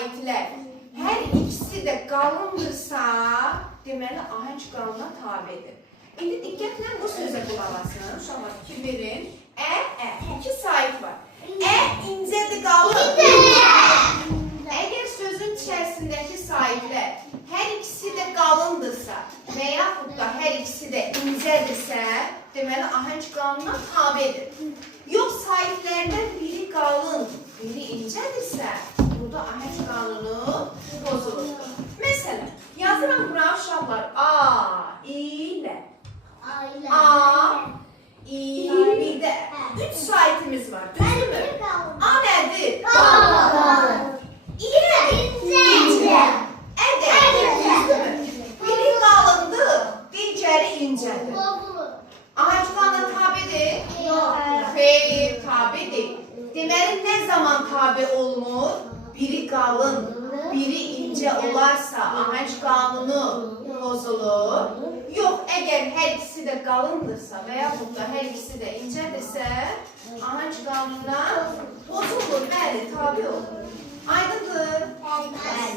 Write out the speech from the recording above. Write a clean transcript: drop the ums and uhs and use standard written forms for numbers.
saitlər hər ikisi də qalındırsa, deməli ahəng qanuna tabedir. İndi diqqətlə bu sözə qulaq asın. Uşaqlar fikir verin. İki sait var. İncədir, qalın. Əgər sözün içərisindəki saitlər hər ikisi də qalındırsa və yaxud da hər ikisi də incədirsə, deməli ahəng qanuna tabedir. Yox, saitlərdən biri qalın, biri incədirsə, burada ahəng qanunu pozulur. Məsələn, yazıram bura uşaqlar A ilə. Bir də 3 saitimiz var, düzdürmü? A nədir? Qalın. İncə. Ədədir, düzdürmü? Biri qalındır, digəri incədir. Ahəng qanuna tabedir? Xeyr, tabe deyil. Deməli, nə zaman tabe olmur? Biri qalın, biri incə olarsa ahəng qanunu pozulur. Yox, əgər hər ikisi də qalındırsa və yaxud da hər ikisi də incədirsə, ahəng qanununa pozulur, bəli, tabe olur. Aydındır? Bəli.